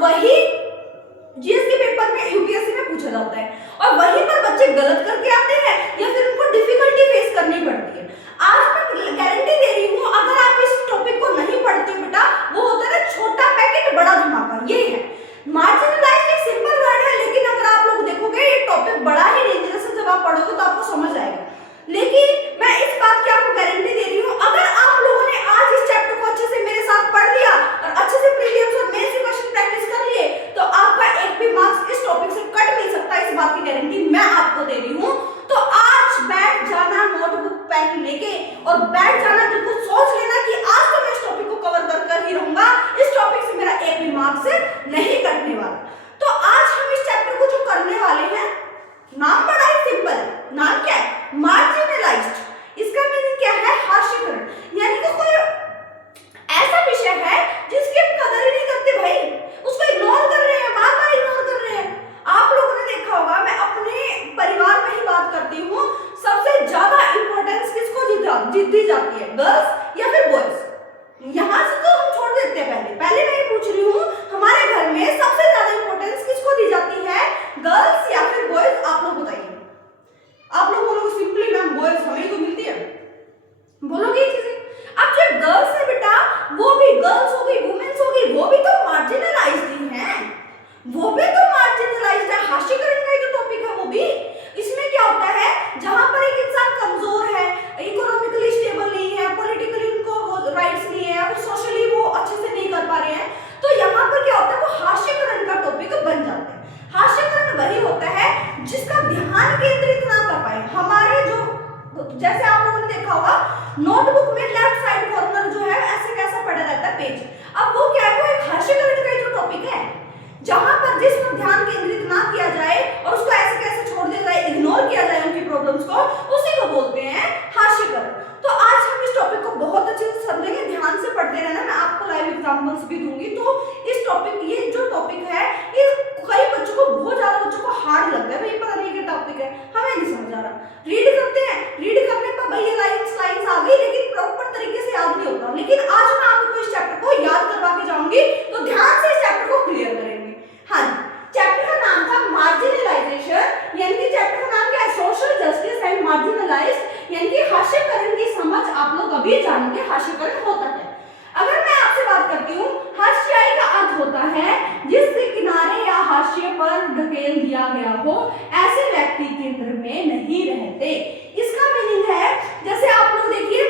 वही जीएस के पेपर में यूपीएससी में पूछा जाता है और वहीं पर बच्चे गलत करके आते हैं या फिर उनको डिफिकल्टी फेस करनी पड़ती है। आज मैं गारंटी दे रही हूँ, अगर आप इस टॉपिक को नहीं पढ़ते हो बेटा, वो होता है ना छोटा पैकेट बड़ा धमाका, ये है मार्जिनलाइज्ड। एक सिंपल वर्ड है, लेकिन अगर आप लोग देखोगे ये टॉपिक बड़ा ही डेंजरस है। जब आप पढ़ोगे तो आपको समझ आएगा। लेकिन मैं इस बात की आपको गारंटी दे रही हूँ, अगर आप लोगों ने आज इस चैप्टर को अच्छे से मेरे साथ पढ़ लिया और अच्छे से प्रीलिम्स और मेंस के क्वेश्चन प्रैक्टिस कर लिए, तो आपका एक भी मार्क्स इस टॉपिक से कट नहीं सकता। इस बात की गारंटी मैं आपको दे रही हूँ। तो आज बैठ जाना नोटबुक पेन लेके और बैठ जाना, बिल्कुल सोच लेना कि आज तो मैं इस टॉपिक को कवर कर ही रहूंगा, इस टॉपिक से मेरा एक भी मार्क्स नहीं कटने वाला। तो आज हम इस चैप्टर को जो करने वाले हैं, नाम बड़ा ही सिंपल, नाम क्या है? मार्जिनलाइज्ड। इसका मीनिंग क्या है? हास्यकरण। यानी कि कोई ऐसा विषय है जिसकी हम कदर ही नहीं करते भाई, उसको इग्नोर कर रहे हैं, बार बार इग्नोर कर रहे हैं। आप लोगों ने देखा होगा, मैं अपने परिवार में ही बात करती हूँ, सबसे ज्यादा इंपॉर्टेंस किसको दी जाती है, गर्ल्स या फिर बॉयज? यहाँ से तो हम छोड़ देते हैं। पहले मैं ये पूछ रही हूँ, हमारे घर में सबसे ज्यादा इंपॉर्टेंस किसको दी जाती है, गर्ल्स या फिर बॉयज? आप लोग बताइए। आप लोग बोलोगे सिंपली मैम बॉयज, हमें तो मिलती है, बोलोगे ये चीजें। अब जो गर्ल्स है बेटा, वो भी गर्ल्स हो गई, वुमेन्स हो गई, वो भी तो मार्जिनलाइज्ड ही है, वो भी तो मार्जिनलाइज्ड है। हास्यकरण का ही तो टॉपिक है वो भी। इसमें क्या होता है, जहां पर एक इंसान कमजोर है, इकोनॉमिकली स्टेबल नहीं है, पॉलिटिकली उनको राइट्स नहीं है, या फिर सोशली वो अच्छे से नहीं कर पा रहे हैं, तो यहाँ पर क्या होता है, वो हास्यकरण का टॉपिक बन जाता है। हास्यकरण वही होता है जिसका ध्यान केंद्रित ना कर पाए। हमारे जो, जैसे आप लोगों ने देखा होगा नोटबुक में लेफ्ट साइड कॉर्नर जो है ऐसे कैसा पड़ा रहता है पेज, अब वो क्या है, वो एक हास्यकरण का ही तो टॉपिक है, जहां पर जिस पर ध्यान केंद्रित ना किया जाए और उसको ऐसे कैसे छोड़ दिया जाए, इग्नोर किया जाए उनकी प्रॉब्लम्स को, उसी को बोलते हैं हास्यकरण। तो आज हम इस टॉपिक को बहुत अच्छे से समझेंगे, ध्यान से पढ़ते रहना, मैं आपको लाइव एग्जांपल्स भी दूंगी। तो इस टॉपिक, ये जो टॉपिक है, ये कई बच्चों को, बहुत ज्यादा बच्चों को हार्ड लगता है, भाई पता नहीं क्या टॉपिक है, हमें नहीं समझ आ रहा। रीड करते हैं, रीड करने पर भाई ये लाइंस आ गई, लेकिन प्रॉपर तरीके से याद नहीं होता। लेकिन आज मैं आपको इस चैप्टर को याद करवा के जाऊंगी, तो ध्यान से इस चैप्टर को क्लियर करेंगे। हाँ, चैप्टर का नाम था मार्जिनलाइजेशन, यानी कि चैप्टर का नाम क्या है, सोशल जस्टिस एंड मार्जिनलाइज्ड, यानी कि हास्यकरण की समझ आप लोग अभी जानेंगे, हास्यकरण होता है। अगर मैं आपसे बात करती हूँ, हास्याई का अर्थ होता है जिससे किनारे या हाशिए पर ढकेल दिया गया हो, ऐसे व्यक्ति केंद्र में नहीं रहते। इसका मीनिंग है, जैसे आप लोग देखिए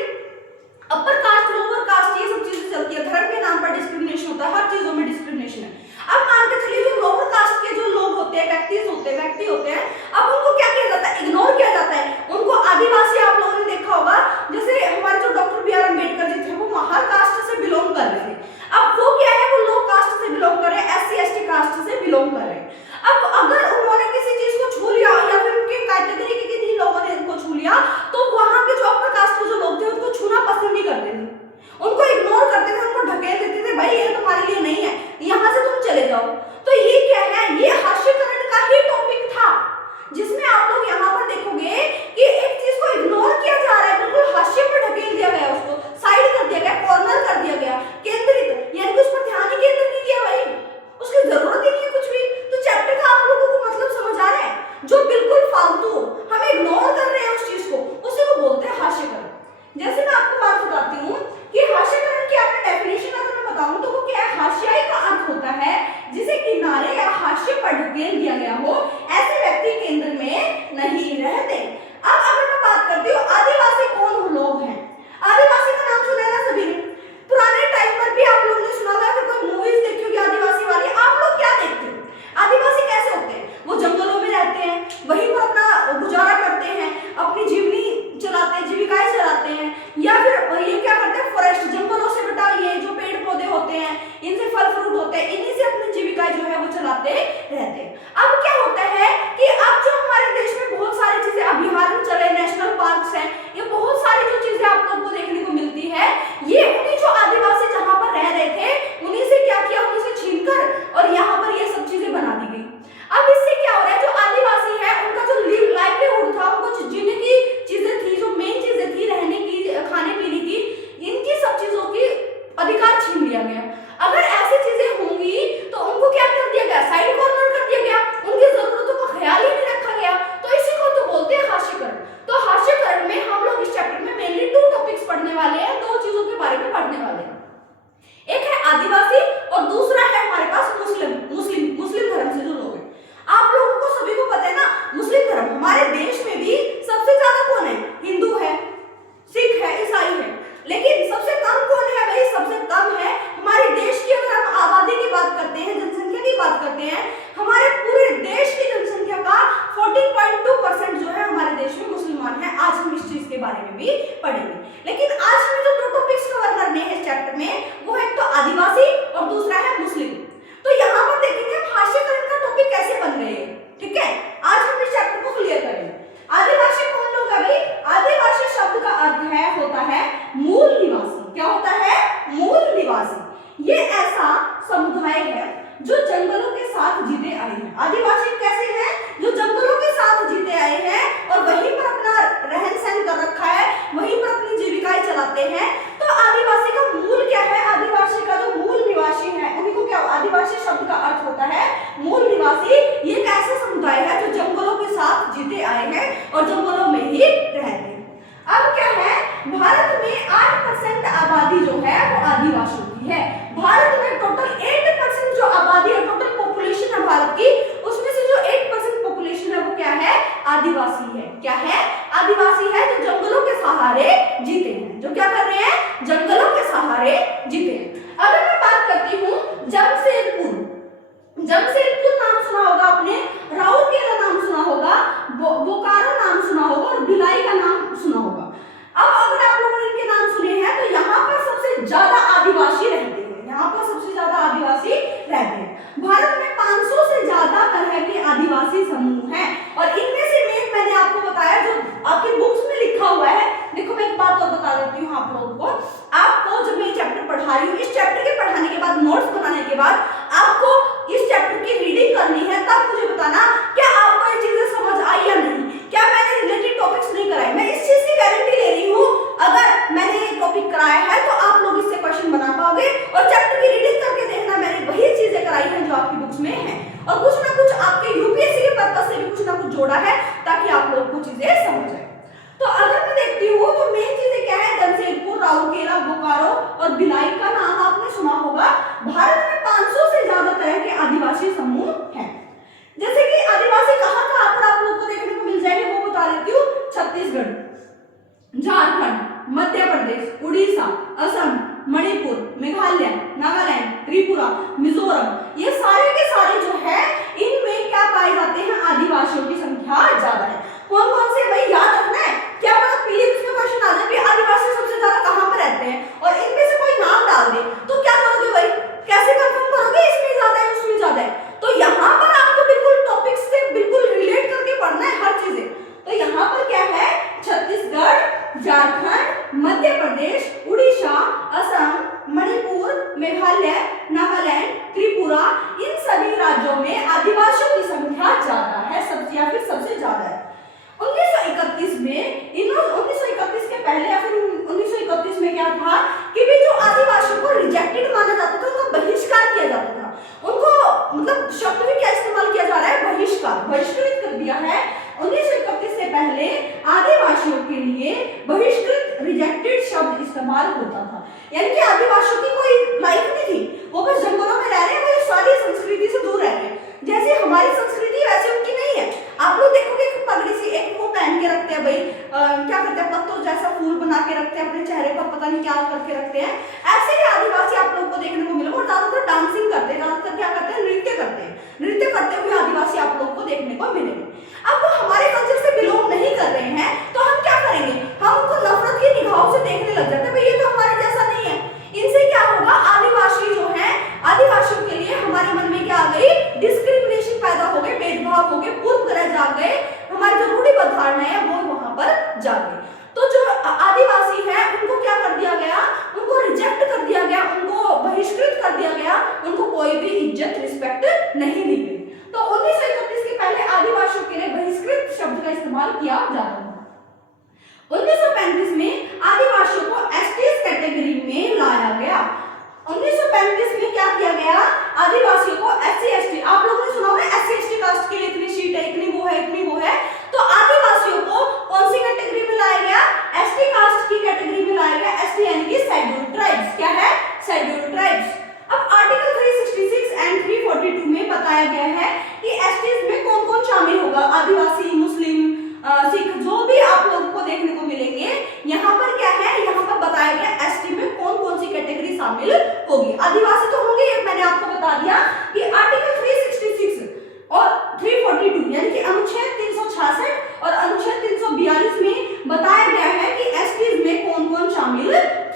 अपर कास्ट, लोअर कास्ट, ये सब चीजें चलती है, धर्म के नाम पर डिस्क्रिमिनेशन होता है, हर चीजों में डिस्क्रिमिनेशन है। अब मान के चलिए जो लोअर कास्ट के जो लोग होते हैं, व्यक्ति होते हैं, अब उनको क्या किया जाता है, इग्नोर किया जाता है। उनको आदिवासी, आप लोगों ने देखा होगा, जैसे हमारे जो doctor B are Ambedkar ji थे, वो हर कास्ट से बिलोंग कर रहे थे। अब वो क्या है, वो लो कास्ट से बिलोंग कर रहे हैं, SC ST कास्ट से बिलोंग कर रहे हैं। अब अगर उन्होंने किसी चीज को छू लिया या फिर उनके कैटेगरी के किसी लोगों ने उनको छू लिया, तो वहां के जो अपर कास्ट के जो लोग थे उनको छूना पसंद नहीं करते थे, उनको इग्नोर करते थे, उनको ढकेल देते थे, भाई ये तुम्हारे लिए नहीं है, यहाँ से तुम चले जाओ। तो ये क्या है, ये हास्यकरण का ही टॉपिक था, जिसमें आप लोग यहाँ पर देखोगे कि एक चीज को इग्नोर किया जा रहा है, बिल्कुल हास्य पर ढकेल दिया गया, उसको साइड कर दिया गया, कॉर्नर कर दिया गया, केंद्रित, यानी कि उस पर ध्यान ही केंद्रित नहीं किया भाई, उसकी जरूरत ही नहीं है कुछ भी। तो चैप्टर का आप लोगों को मतलब समझ आ रहा है, जो बिल्कुल फालतू हम इग्नोर कर रहे हैं उस चीज को, उसी को बोलते हैं हास्यकरण। जैसे मैं आपको बात बताती हूँ कि हास्यकरण की आपने डेफिनेशन अगर मैं बताऊं तो वो क्या है, हास्याई का अर्थ होता है जिसे किनारे या हास्य पर ढकेल दिया गया हो, ऐसे व्यक्ति केंद्र में नहीं रहते। अब अगर मैं बात करती हूँ आदिवासी कौन लोग हैं, आदिवासी का नाम सुना है ना सभी ने, पुराने टाइम धर्म, हमारे देश में भी सबसे ज्यादा कौन है? हिंदू है, सिख है, ईसाई है, लेकिन सबसे कम कौन है भाई? सबसे कम है हमारे देश की। अगर हम आबादी की बात करते हैं, जनसंख्या की बात करते हैं, हमारे पूरे देश की जनसंख्या का 14.2% जो है हमारे देश में मुसलमान है। आज हम इस चीज के बारे में भी पढ़ेंगे। लेकिन आज हमें जो दो टॉपिक्स कवर करने हैं इस चैप्टर में, वो एक तो आदिवासी और दूसरा है मुस्लिम। तो यहाँ पर देखेंगे भाष्यकरण का टॉपिक कैसे बन गए, ठीक है। आज हम इस चैप्टर को क्लियर करेंगे। आदिवासी कौन लोग है भाई? आदिवासी शब्द का अर्थ है होता है मूल निवासी। क्या होता है? मूल निवासी। ये ऐसा समुदाय है जो जंगलों के साथ जीते आए हैं। आदिवासी कैसे हैं? जो जंगलों के साथ जीते आए हैं और वहीं पर अपना रहन सहन कर रखा है, वहीं पर अपनी जीविकाएं चलाते हैं। तो आदिवासी का मूल क्या है? आदिवासी का जो मूल निवासी है उनको क्या? आदिवासी शब्द का अर्थ होता है मूल निवासी। ये एक ऐसा समुदाय है जो जंगलों के साथ जीते आए हैं और जंगलों में ही रहते हैं। अब क्या है, भारत में 8% आबादी जो है वो आदिवासियों की है। भारत में टोटल 8% जो आबादी है, टोटल पॉपुलेशन है भारत की, उसमें से जो 8% पॉपुलेशन है वो क्या है? आदिवासी है। क्या है? आदिवासी है, जो जंगलों के सहारे जीते हैं। जो क्या कर रहे हैं? जंगलों के सहारे जीते हैं। अगर मैं बात करती हूँ जमशेदपुर, जमशेदपुर नाम सुना होगा आपने, राउरकेला नाम सुना होगा, बोकारो नाम सुना होगा और भिलाई का नाम सुना होगा। अब अगर आप लोगों ने इनके नाम सुने हैं तो यहाँ पर सबसे ज्यादा आदिवासी रहते हैं। यहाँ पर सबसे ज्यादा आदिवासी रहते हैं। भारत में 500 से ज्यादा तरह के आदिवासी समूह हैं और इनमें से मैंने आपको बताया जो आपकी बुक्स में लिखा हुआ है। देखो मैं एक बात और बता देती हूँ आप लोगों को। आपको जब मैं चैप्टर पढ़ा रही हूँ, इस चैप्टर के पढ़ाने के बाद, नोट्स बनाने के बाद आपको इस चैप्टर की रीडिंग करनी है, तब मुझे बताना क्या आपको ये चीजें समझ आई या नहीं, क्या मैंने रिलेटेड टॉपिक्स नहीं कराए। मैं इस चीज की गारंटी ले रही हूँ, अगर मैंने ये टॉपिक कराया है तो आप लोग इससे क्वेश्चन बना पाओगे। और चैप्टर की रीडिंग करके देखना, मैंने वही चीजें कराई हैं जो आपकी बुक्स में है और कुछ ना कुछ आपके यूपीएससी के पर्पस से भी कुछ ना कुछ जोड़ा है ताकि आप लोग को चीजें समझ आए। तो अगर मैं देखती हूँ तो मेन चीजें क्या है? जमशेदपुर, राउरकेला, बोकारो और भिलाई का नाम आपने सुना होगा। भारत में 500 से ज्यादा तरह के आदिवासी समूह हैं। जैसे कि आदिवासी कहाँ कहाँ पर आप लोग को देखने को मिल जाएंगे वो बता देती हूँ। छत्तीसगढ़, झारखंड, मध्य प्रदेश, उड़ीसा, असम, मणिपुर, मेघालय, नागालैंड, त्रिपुरा, मिजोरम, ये सारे के सारे जो है इनमें क्या पाए जाते हैं? आदिवासियों की संख्या ज्यादा है। कौन कौन से भाई याद रखना है, क्या मतलब प्रीलिम्स में क्वेश्चन आ जाए आदिवासी सबसे ज्यादा कहां पर रहते हैं और इनमें से कोई नाम डाल दे तो क्या करोगे भाई? कैसे कंफर्म करोगे इसमें ज्यादा है उसमें ज्यादा है? तो यहाँ पर आपको बिल्कुल टॉपिक से बिल्कुल रिलेट करके पढ़ना है हर चीजें। तो यहाँ पर क्या है? छत्तीसगढ़, झारखंड, मध्य प्रदेश, उड़ीसा, असम, मणिपुर, मेघालय, नागालैंड, त्रिपुरा, इन सभी राज्यों में आदिवासियों की संख्या ज्यादा है, सबसे या फिर सबसे ज्यादा है। 1931 में 1931 के पहले या फिर 1931 में क्या था कि भी जो आदिवासियों को रिजेक्टेड माना जाता था, उनका बहिष्कार किया जाता था। उनको मतलब शब्द भी क्या इस्तेमाल किया जा रहा है? बहिष्कार, बहिष्कृत कर दिया है। 1931 से पहले आदिवासियों के लिए बहिष्कृत, रिजेक्टेड शब्द इस्तेमाल होता था। यानी कि आदिवासियों की कोई लाइफ नहीं थी, वो बस जंगलों में रह रहे हैं, वो सारी संस्कृति से दूर रह रहे हैं। जैसे हमारी संस्कृति वैसे उनकी नहीं है। आप लोग देखोगे पगड़ी सी एक वो पहन के रखते हैं भाई, क्या करते हैं? पत्तों जैसा फूल बना के रखते हैं अपने चेहरे पर, पता नहीं क्या करके रखते हैं। ऐसे ही आदिवासी आप लोग को देखने को मिले और ज्यादातर डांसिंग करते हैं, ज्यादातर क्या करते हैं? नृत्य करते हैं। नृत्य करते हुए आदिवासी आप लोग को देखने को मिलेंगे। अब वो हमारे कल्चर से बिलोंग नहीं कर रहे हैं तो हम क्या करेंगे? हम उनको नफरत की निगाहों से देखने लग जाते हैं, भाई ये तो हमारे जैसा नहीं है। इनसे क्या होगा? आदिवासी जो है, आदिवासियों के लिए हमारे मन में क्या आ गई? डिस्क्रिमिनेशन पैदा हो गए, भेदभाव हो गए, पूर्व ग्रह जाग गए, हमारी जो रूढ़िबद्ध धारणा है वो वहां पर जाग गई। तो जो आदिवासी है उनको क्या कर दिया गया? उनको रिजेक्ट कर दिया गया, उनको बहिष्कृत कर दिया गया, उनको कोई भी इज्जत, रिस्पेक्ट नहीं दी गई। तो 1931 के पहले आदिवासियों के लिए बहिष्कृत शब्द का इस्तेमाल किया जाता था। 1935 में आदिवासियों को एसटी कैटेगरी में लाया गया। 1935 में क्या किया गया? आदिवासियों को एससी एसटी, आप लोगों ने सुना होगा एससी एसटी कास्ट के लिए इतनी सीट है, इतनी वो है, इतनी वो है। तो आदिवासियों को कौन सी कैटेगरी में लाया गया? एसटी कास्ट की कैटेगरी में लाया गया। एसटी यानी कि शेड्यूल्ड ट्राइब्स। क्या है? Scheduled tribes. अब आर्टिकल 366 एंड 342 में बताया गया है कि एसटीज में कौन कौन शामिल होगा? आदिवासी, मुस्लिम,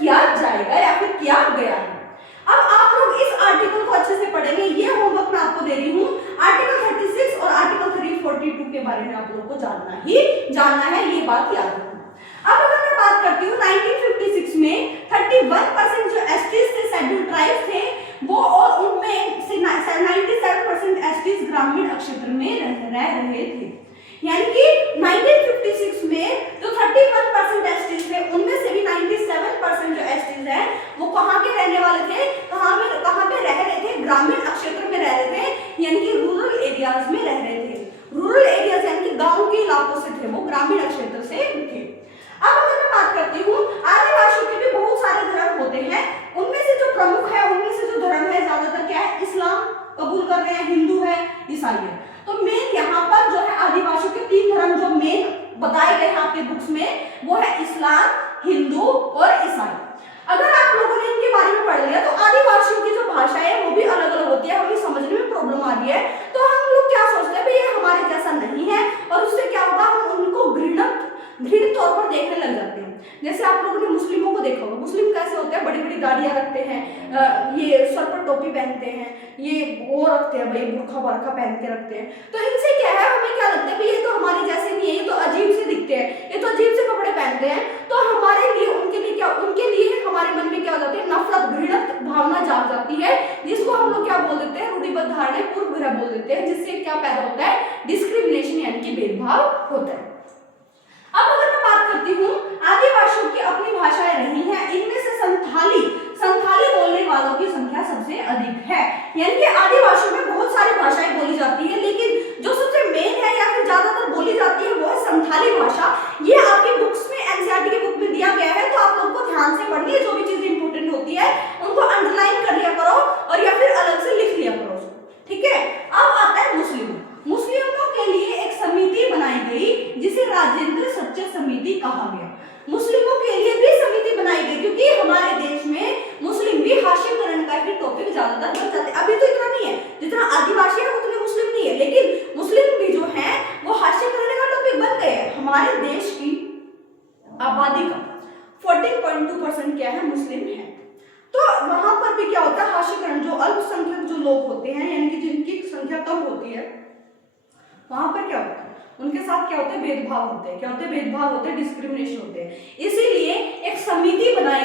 किया जाएगा या फिर किया गया है। अब आप लोग इस आर्टिकल को अच्छे से पढ़ेंगे, ये होमवर्क मैं आपको दे रही हूँ। आर्टिकल 36 और आर्टिकल 342 के बारे में आप लोग को जानना है, ये बात याद रखना। अब अगर मैं बात करती हूँ 1956 में 31% जो एसटीज थे, शेड्यूल्ड ट्राइब्स थे वो, और उनमें से 97% एसटीज ग्रामीण क्षेत्र में रह रहे थे। यानी कि 1956 में जो 31% एसटीज थे उनमें से भी 97% जो एसटीज हैं वो कहाँ के रहने वाले थे, कहाँ पे रह रहे थे, ग्रामीण क्षेत्र में रह रहे थे, यानी कि रूरल एरियाज में रह रहे थे। रूरल एरियाज यानी कि गांव के इलाकों से थे, वो ग्रामीण क्षेत्र से थे। अब अगर मैं बात करती हूँ आदिवासियों के भी बहुत सारे धर्म होते हैं, उनमें से जो प्रमुख है, उनमें से जो धर्म है ज्यादातर क्या है, इस्लाम कबूल कर रहे हैं, हिंदू है, ईसाई है। तो मेन यहाँ पर जो है आदिवासियों के 3 धर्म जो मेन बताए गए हैं आपके बुक्स में, वो है इस्लाम, हिंदू और ईसाई। अगर आप लोगों ने इनके बारे में पढ़ लिया तो आदिवासियों की जो भाषा है वो भी अलग अलग होती है, हमें समझने में प्रॉब्लम आ रही है, तो हम लोग क्या सोचते हैं भाई ये हमारे जैसा नहीं है, और उससे क्या होगा, हम उनको घृणित तौर पर देखने लग जाते हैं। जैसे आप लोगों ने मुस्लिमों को देखा होगा, मुस्लिम कैसे होते हैं, बड़ी बड़ी दाढ़ियां रखते हैं, ये सर पर टोपी पहनते हैं, ये वो रखते हैं भाई, बुर्खा बरखा पहन के रखते हैं। तो इनसे क्या है, हमें क्या लगता है भाई ये तो हमारे जैसे नहीं है, ये तो अजीब से दिखते हैं, ये तो अजीब से कपड़े पहनते हैं। तो हमारे लिए उनके लिए हमारे मन में क्या हो जाती है, नफरत, घृणित भावना जाग जाती है, जिसको हम लोग क्या बोल देते हैं, रूढ़िबद्ध धारणाएं, पूर्वग्रह बोल देते हैं, जिससे क्या पैदा होता है, डिस्क्रिमिनेशन यानी कि भेदभाव होता है। अब अगर मैं बात करती हूँ आदिवासियों की अपनी भाषाएं रही हैं, इनमें से संथाली बोलने वालों की संख्या सबसे अधिक है। यानी कि आदिवासियों में बहुत सारी भाषाएं बोली जाती है, लेकिन जो सबसे मेन है या फिर ज्यादातर बोली जाती है वो है संथाली भाषा। ये आपकी बुक्स में, एनसीईआरटी की बुक में दिया गया है, तो आप लोग को ध्यान से पढ़नी है, जो भी चीज इंपोर्टेंट होती है उनको अंडरलाइन कर लिया करो और या फिर अलग से लिख लिया करो, ठीक है। अब आता है मुस्लिमों के लिए एक समिति बनाई गई जिसे राजेंद्र सच्चर समिति कहा गया। मुस्लिमों के लिए भी समिति बनाई गई क्योंकि हमारे देश में मुस्लिम भी हाशियाकरण का ही टॉपिक ज्यादातर बन जाते हैं। अभी तो इतना नहीं है, जितना आदिवासी है उतने मुस्लिम नहीं है, लेकिन मुस्लिम भी जो है वो हाशियाकरण का टॉपिक बन गए हैं। हमारे देश की आबादी का 14.2% क्या है, मुस्लिम है। तो वहां पर भी क्या होता है, हाशियाकरण, जो अल्पसंख्यक जो लोग होते हैं यानी कि जिनकी संख्या कम होती है, वहां पर क्या होता है, उनके साथ क्या होते हैं, भेदभाव होते हैं। क्या होते हैं, भेदभाव होते हैं, डिस्क्रिमिनेशन होते हैं। इसीलिए एक समिति बनाई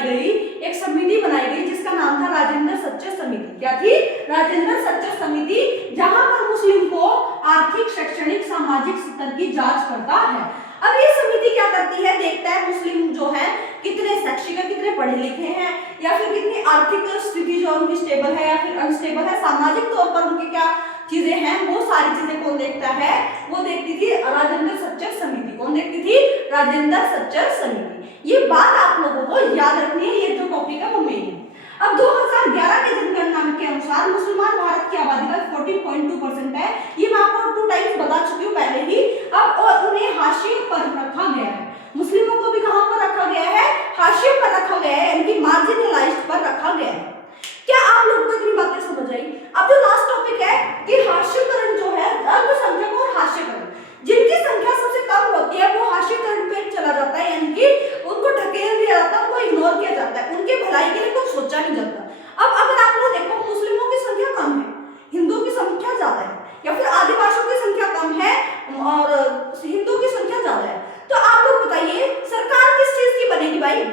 गई जिसका नाम था राजेंद्र सच्चर समिति। क्या थी, राजेंद्र सच्चर समिति, जहां पर मुस्लिम को आर्थिक, शैक्षणिक, सामाजिक स्तर की जांच करता है। अब ये समिति क्या करती है, देखता है मुस्लिम जो है कितने शिक्षित है, कितने पढ़े लिखे हैं, या फिर कितनी आर्थिक स्थिति जो उनकी स्टेबल है या फिर अनस्टेबल है, सामाजिक तौर पर उनके क्या चीजें हैं, वो सारी चीजें कौन देखता है, वो देखती थी राजेंद्र सच्चर समिति। कौन देखती थी, राजेंद्र सच्चर समिति। ये बात आप लोगों को याद रखनी है, ये जो टॉपिक है वो मेन है। अब 2011 के जनगणना के अनुसार मुसलमान भारत की आबादी का 14.2% है। ये मैं आपको 2 टाइम्स बता चुकी हूँ पहले ही। अब और उन्हें हाशिए पर रखा गया है, मुस्लिमों को भी कहां पर रखा गया है, हाशिए पर रखा गया है, यानी कि मार्जिनलाइज्ड पर रखा गया है। क्या आप लोगों को इतनी बातें समझ आई? अब जो लास्ट टॉपिक है कि हाशियकरण जो है, अल्पसंख्यक और हाशियकरण, जिनकी संख्या सबसे कम होती है वो हाशियकरण पे चला जाता है, यानी कि उनको ढकेल दिया जाता है, उनको इग्नोर किया जाता है, उनके भलाई के लिए कुछ सोचा नहीं जाता। अब अगर आप लोग देखो, मुस्लिमों की संख्या कम है, हिंदू की संख्या ज्यादा है, या फिर आदिवासियों की संख्या कम है और हिंदू की संख्या ज्यादा है, तो आप लोग बताइए सरकार किस चीज की बनेगी भाई?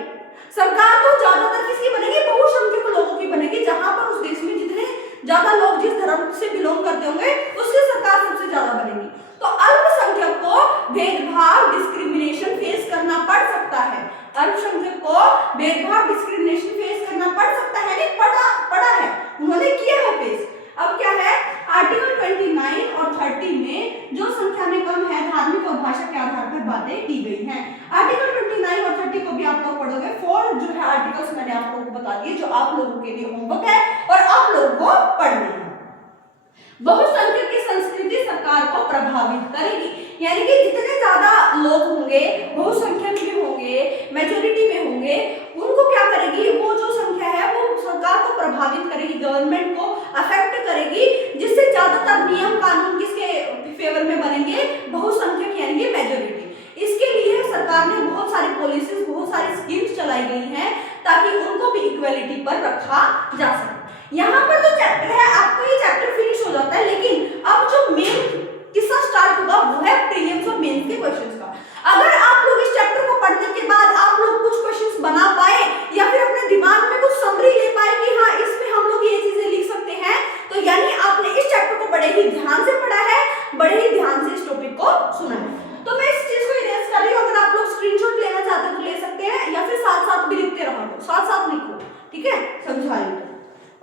सरकार तो ज्यादातर किसकी बनेगी, बहुसंख्यक लोगों की बनेगी, जहां पर उस देश में जितने ज्यादा लोग जिस धर्म से बिलोंग करते होंगे उसकी सरकार सबसे ज्यादा बनेगी। तो अल्पसंख्यक को भेदभाव, डिस्क्रिमिनेशन फेस करना पड़ सकता है, अल्पसंख्यक को भेदभाव, डिस्क्रिमिनेशन फेस करना पड़ सकता है, नहीं पड़ा है, उन्होंने किया है फेस। अब क्या है, आर्टिकल 29 और 30 में जो संख्या में कम है, धार्मिक और भाषा के आधार पर बातें की गई हैं। आर्टिकल 29 और 30 को भी आप लोग पढ़ोगे। 4 जो है आर्टिकल्स मैंने आप लोगों को बता दिए, जो आप लोगों के लिए होमवर्क है और आप लोगों को पढ़नी है। बहुसंख्यक की संस्कृति सरकार को प्रभावित करेगी, यानी कि जितने ज्यादा लोग होंगे, बहुसंख्यक में होंगे, मेजोरिटी में होंगे, उनको क्या करेगी, वो जो संख्या है वो सरकार को प्रभावित करेगी, गवर्नमेंट को अफेक्ट करेगी, जिससे ज्यादातर नियम कानून किसके फेवर में बनेंगे, बहुसंख्यक यानी कि मेजोरिटी। इसके लिए सरकार ने बहुत सारी पॉलिसीज, बहुत सारी स्कीम्स चलाई गई हैं, ताकि उनको भी इक्वलिटी पर रखा जा सके। यहाँ पर जो चैप्टर है आपको ये चैप्टर फिनिश हो जाता है, लेकिन अब जो मेन किस्सा स्टार्ट होगा वो है प्रीलिम्स और मेंस के क्वेश्चंस का। अगर आप लोग इस चैप्टर को पढ़ने के बाद आप लोग कुछ क्वेश्चंस बना पाए या फिर अपने दिमाग में कुछ समरी ले पाए कि हाँ इसमें हम लोग ये चीजें लिख सकते हैं, तो यानी आपने इस चैप्टर को बड़े ही ध्यान से पढ़ा है, बड़े ही ध्यान से इस टॉपिक को सुना है। तो मैं इस चीज को इरेज कर रही हूँ, अगर आप लोग स्क्रीनशॉट लेना चाहते हैं तो ले सकते हैं या फिर साथ साथ भी लिखते रहो, साथ साथ लिखो, ठीक है, समझा रही हूँ।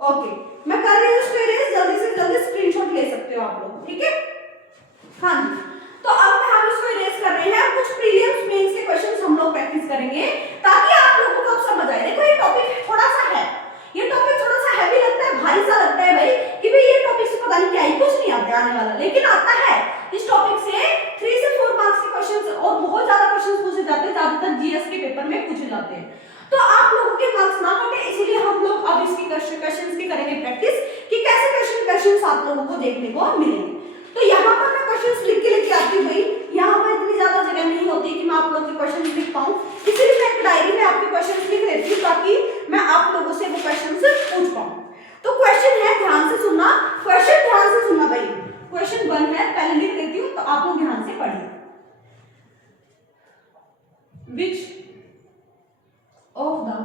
ओके, मैं कर रही हूँ इसको इरेज, जल्दी से जल्दी स्क्रीनशॉट ले सकते हो आप लोग, ठीक है। हाँ जी, तो अब हम इसको इरेज कर रहे हैं, कुछ प्रीलिम्स मेंस के क्वेश्चंस हम लोग प्रैक्टिस करेंगे ताकि आप लोगों को अब समझ आए। देखो ये टॉपिक थोड़ा सा है, ये टॉपिक थोड़ा सा हैवी लगता है, भारी सा लगता है भाई कि भाई ये टॉपिक से पता नहीं क्या ही, कुछ नहीं आता आने वाला, लेकिन आता है। इस टॉपिक से 3 से 4 मार्क्स के क्वेश्चंस और बहुत ज्यादा क्वेश्चंस पूछे जाते हैं, ज्यादातर जीएस के पेपर में पूछे जाते हैं। तो आप लोगों के मार्क्स ना कटे, इसीलिए हम लोग अब इसकी क्वेश्चंस की करेंगे प्रैक्टिस कि कैसे क्वेश्चंस आप लोगों को देखने को मिलेंगे। तो यहाँ पर मैं क्वेश्चंस लिख के लेके आती हूँ भाई, यहाँ पर इतनी ज्यादा जगह नहीं होती कि मैं आप लोगों के क्वेश्चंस लिख पाऊँ, इसीलिए मैं एक डायरी में आपके क्वेश्चंस लिख लेती हूँ ताकि मैं आप लोगों से वो क्वेश्चंस पूछ पाऊँ। तो क्वेश्चन है, ध्यान से सुनना, क्वेश्चन ध्यान से सुनना भाई। क्वेश्चन 1 है, पहले लिख देती हूँ तो आप लोग ध्यान से पढ़िए। Which of the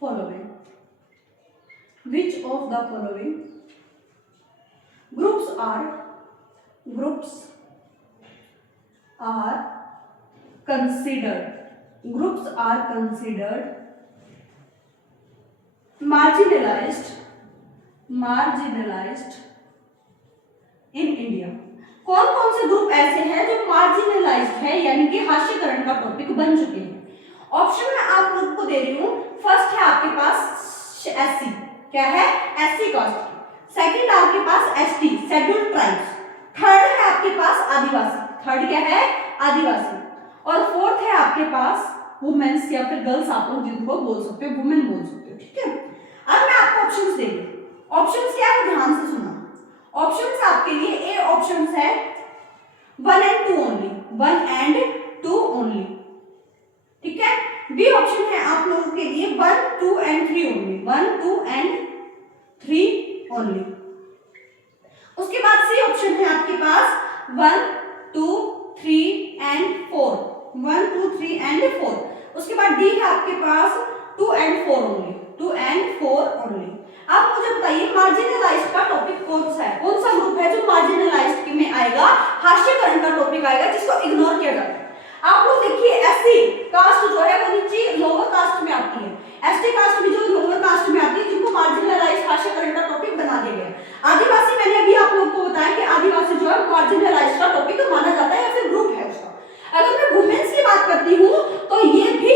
following groups are considered marginalized in India? कौन कौन से ग्रुप ऐसे हैं जो मार्जिनलाइज्ड है, यानी कि हास्यकरण का टॉपिक बन चुके हैं? ऑप्शन मैं आप लोगों को दे रही हूँ। फर्स्ट है आपके पास एससी, क्या है, एससी कास्ट। सेकंड आपके पास एसटी, शेड्यूल्ड ट्राइब्स। थर्ड है आपके पास आदिवासी, थर्ड क्या है, आदिवासी। और फोर्थ है आपके पास वुमेन्स या फिर गर्ल्स, आप लोग जिनको बोल सकते हो, वुमेन बोल सकते हो, ठीक है। अब मैं आपको ऑप्शंस दे रही हूँ, ऑप्शंस क्या है ध्यान से सुना। ऑप्शंस आपके लिए ए ऑप्शंस है 1 and 2 ओनली, 1 and 2 ओनली, ठीक है। बी ऑप्शन है आप लोगों के लिए 1, 2 and 3 ओनली, 1, 2 and 3 ओनली। उसके बाद सी ऑप्शन है आपके पास 1, 2, 3 and 4, 1, 2, 3 and 4। उसके बाद डी है आपके पास 2 and 4 ओनली, 2 and 4 ओनली। आप मुझे बताइए मार्जिनलाइज्ड का टॉपिक कौन सा है, कौन सा ग्रुप है जो मार्जिनलाइज्ड में आएगा, हास्यकरण का टॉपिक आएगा, जिसको इग्नोर किया जाता है। आप लोग देखिए एससी कास्ट जो है वो नीचे लोअर कास्ट में आती है, एसटी कास्ट भी जो लोअर कास्ट में आती है, जिनको मार्जिनलाइज्ड हास्यकरण का टॉपिक बना दिया गया। आदिवासी मैंने अभी आप लोगों को बताया कि आदिवासी जो है मार्जिनलाइज्ड का टॉपिक माना जाता है या फिर ग्रुप है उसका। अगर मैं वुमेन्स की बात करती हूँ तो ये भी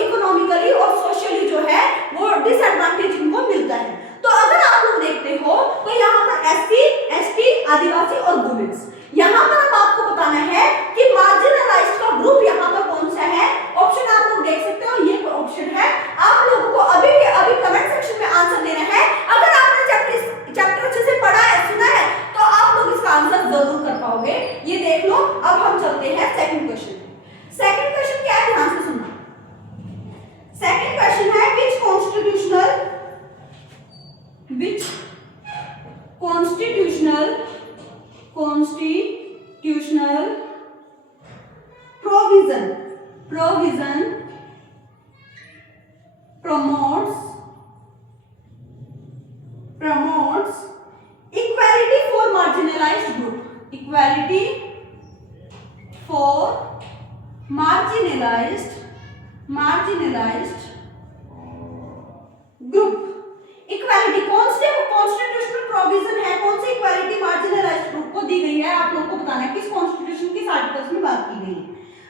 इकोनॉमिकली और सोशली जो है वो डिसएडवांटेज इनको मिलता है। तो अगर आप लोग देखते हो तो यहाँ पर एससी, एसटी, आदिवासी और वुमेन्स, यहाँ पर अब आपको बताना है कि मार्जिनलाइज्ड का ग्रुप यहाँ पर कौन सा है। ऑप्शन आप लोग देख सकते हो, ये ऑप्शन है। आप लोगों को अभी के अभी कमेंट सेक्शन में आंसर देना है। अगर आपने चैप्टर अच्छे से पढ़ा है, सुना है, तो आप लोग इसका आंसर जरूर कर पाओगे। ये देख लो। अब हम चलते हैं सेकंड क्वेश्चन। सेकंड क्वेश्चन क्या है, ध्यान से सुनना। सेकंड क्वेश्चन है which constitutional provision promotes equality for marginalized group, equality for marginalized group. Equality कौन से कॉन्स्टिट्यूशनल प्रोविजन है, कौन सी इक्वालिटी मार्जिनलाइज्ड ग्रुप को दी गई है, आप लोगों को बताना है किस कॉन्स्टिट्यूशन किस आर्टिकल्स में बात की गई है।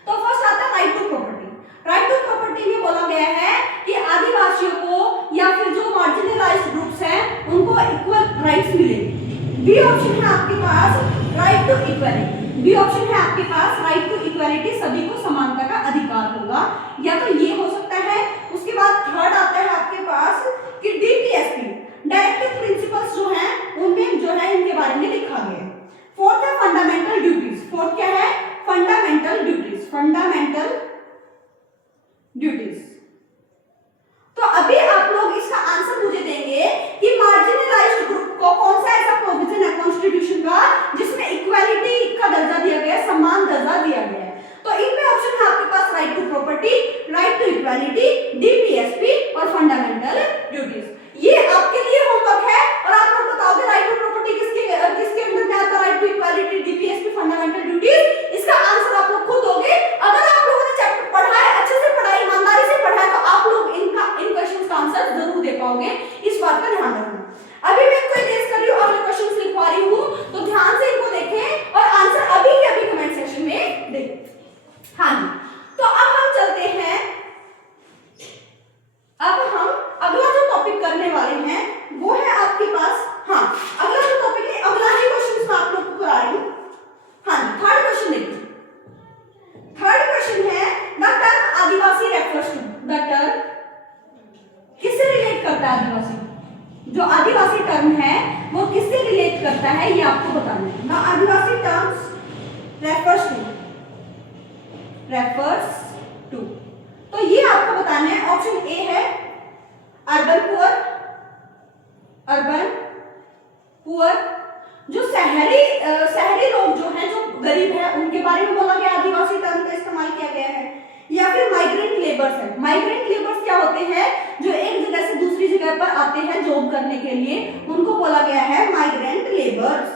तो फर्स्ट आता है right to property. Right to property में बोला गया है कि आदिवासियों को या फिर जो मार्जिनलाइज्ड ग्रुप्स हैं उनको इक्वल राइट्स मिलेंगे। बी ऑप्शन है आपके पास right to equality, B option है आपके पास राइट टू इक्वालिटी, सभी को समानता का अधिकार होगा, या तो ये हो सकता है। उसके बाद थर्ड आता है आपके पास कि डीपीएसपी, डायरेक्टिव प्रिंसिपल्स जो हैं उनमें जो है इनके बारे में लिखा गया है। फोर्थ है फंडामेंटल ड्यूटीज, फोर्थ क्या है, फंडामेंटल ड्यूटीज, इक्वालिटी, डीपीएसपी और फंडामेंटल ड्यूटीज। ये आपके लिए होमवर्क है और आप लोग बताओगे राइट टू प्रॉपर्टी किसके अंदर में आता है, right to equality, DPSP, fundamental duties. इसका आंसर आप लोग खुद दोगे। अगर आप लोगों ने चैप्टर पढ़ा है, अच्छे से पढ़ा है, ईमानदारी से पढ़ा है, तो आप लोग इन क्वेश्चंस का आंसर जरूर दे पाओगे। इस बात का ध्यान रखना। अभी मैं इनको टेस्ट कर रही हूँ, अगले क्वेश्चंस लिखवा रही हूँ, तो ध्यान से इनको देखें और आंसर अभी के अभी कमेंट सेक्शन में दें। हाँ जी, तो अब हम चलते हैं, अब हम अगला जो टॉपिक करने वाले हैं वो है आपके पास, हाँ अगला जो टॉपिक है, अगला ही क्वेश्चन मैं आप लोग को करा रही हूँ। हाँ जी, थर्ड क्वेश्चन देखिए। थर्ड क्वेश्चन है the term Adivasi refers to, the term किससे रिलेट करता है? आदिवासी, जो आदिवासी टर्म है वो किससे रिलेट करता है ये आपको बताना है। The Adivasi terms refers to, तो ये आपको बताना है। ऑप्शन ए है अर्बन पुअर, जो शहरी लोग जो हैं, जो गरीब है, उनके बारे में बोला गया, आदिवासी टर्म का इस्तेमाल किया गया है। या फिर माइग्रेंट लेबर्स है। माइग्रेंट लेबर्स क्या होते हैं? जो एक जगह से दूसरी जगह पर आते हैं जॉब करने के लिए, उनको बोला गया है माइग्रेंट लेबर्स।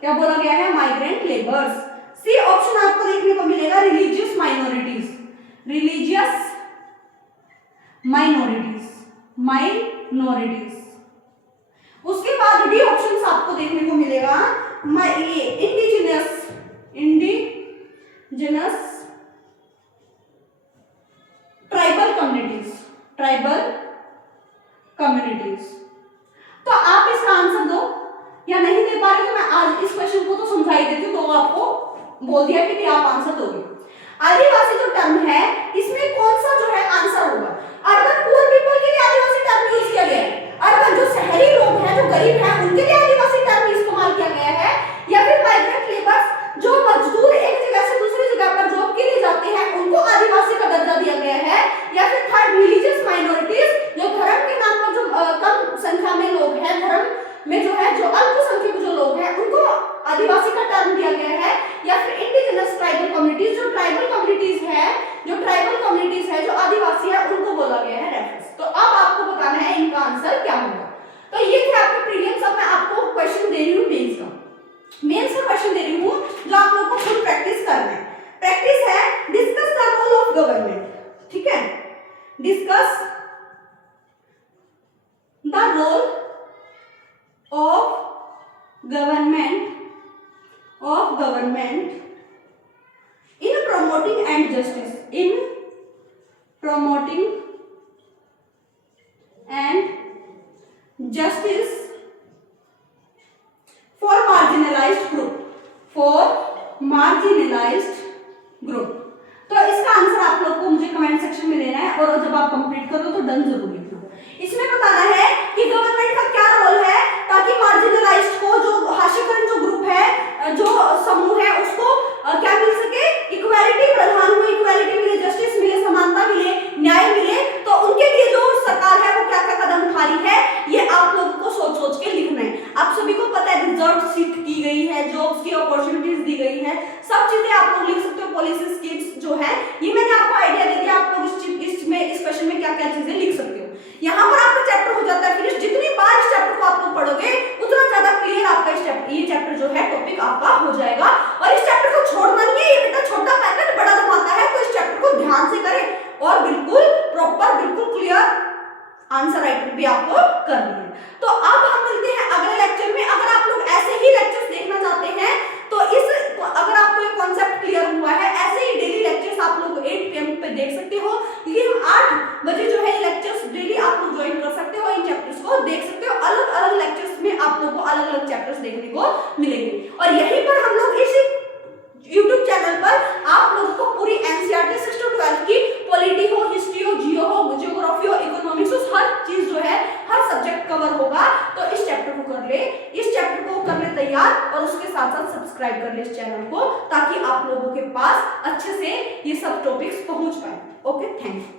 क्या बोला गया है? Migrant labours. सी ऑप्शन आपको देखने को मिलेगा रिलीजियस माइनॉरिटीज, उसके बाद डी ऑप्शन आपको देखने को मिलेगा इंडिजिनस ट्राइबल कम्युनिटीज। तो आप इसका आंसर दो, या नहीं दे पा रहे तो मैं आज इस क्वेश्चन को तो समझा ही देती हूँ, तो आपको बोल दिया कि आप आंसर दोगे। आदिवासी जो टर्म है इसमें कौन सा जो है आंसर होगा? अर्बन पुअर पीपल के लिए आदिवासी टर्म यूज किया गया है। अर्बन जो शहरी लोग हैं, जो गरीब हैं, उनके लिए आदिवासी टर्म इस्तेमाल किया गया है। या फिर माइग्रेंट लेबर्स, जो मजदूर एक जगह से दूसरी जगह पर जॉब के लिए जाते हैं, उनको आदिवासी का दर्जा दिया गया है। या फिर थर्ड रिलीजियस माइनॉरिटीज, जो धर्म के नाम पर जो कम संख्या में लोग हैं, धर्म में जो है जो अल्पसंख्यक जो लोग हैं, उनको आदिवासी का टर्म दिया गया है। या फिर इंडिजिनस ट्राइबल कम्युनिटीज, जो ट्राइबल कम्युनिटीज है, जो आदिवासी है, उनको बोला गया है रेफर्स। तो अब आपको बताना है इनका आंसर क्या होगा। तो ये थे आपके प्रीलिम्स। अब मैं आपको क्वेश्चन दे रही हूँ मेंस का क्वेश्चन दे रही हूँ, जो आप लोगों को खुद प्रैक्टिस करना है। प्रैक्टिस है discuss the role of government. ठीक है, discuss the role of government in promoting and justice for marginalized group। तो इसका आंसर आप लोग को मुझे कमेंट सेक्शन में देना है, और जब आप कंप्लीट करो तो डन जरूर लिखना। इसमें बताना है कि गवर्नमेंट का क्या रोल है ताकि मार्जिनलाइज्ड को, जो हाशिकरण जो ग्रुप है, जो समूह है, उसको क्या मिल सके? इक्वालिटी प्रदान हो, इक्वालिटी मिले, जस्टिस मिले, समानता मिले, न्याय मिले। तो उनके लिए जो सरकार है वो क्या क्या कदम उठा रही है, ये आप लोगों को सोच के लिखना है। आप सभी को पता है रिजर्व सीट की गई है, जॉब्स की अपॉर्चुनिटीज दी गई है, सब चीजें आप लोग लिख सकते हो। पॉलिसी स्कीम्स जो है, ये मैंने आपको आइडिया दे दिया, आप लोग इस क्वेश्चन में क्या क्या चीजें लिख सकते हो। यहाँ पर आपका चैप्टर हो जाता है फिनिश। जितनी बार इस चैप्टर को आप लोग पढ़ोगे उतना ज्यादा क्लियर आपका ये चैप्टर जो है टॉपिक आपका हो जाएगा। और इस चैप्टर को छोड़ना नहीं है, ये बेटा छोटा पैकेट बड़ा धमाका है, तो इस चैप्टर को ध्यान से करें और बिल्कुल प्रॉपर, बिल्कुल क्लियर आंसर राइटिंग भी आपको करनी है। तो अब हम मिलते हैं अगले लेक्चर में। अगर आप लोग ऐसे ही लेक्चर्स देखना चाहते हैं तो अगर आपको ये कॉन्सेप्ट क्लियर हुआ है, ऐसे ही डेली लेक्चर्स आप लोग 8 PM पे देख सकते हो। ये हम 8 बजे जो है लेक्चर्स डेली आप लोग ज्वाइन कर सकते हो, इन चैप्टर्स को देख सकते हो। अलग अलग लेक्चर्स में आप लोगों को अलग अलग चैप्टर्स देखने को मिलेंगे। और यहीं पर हम लोग इस YouTube चैनल पर आप लोगों को पूरी NCERT 6 to 12 की पॉलिटी हो, हिस्ट्री हो, जियो हो, ज्योग्राफी हो, इकोनॉमिक्स हो, हर चीज जो है, हर सब्जेक्ट कवर होगा। तो इस चैप्टर को कर ले, इस चैप्टर को कर ले तैयार, और उसके साथ साथ सब्सक्राइब कर ले इस चैनल को, ताकि आप लोगों के पास अच्छे से ये सब टॉपिक्स पहुंच पाए। Okay, thank you.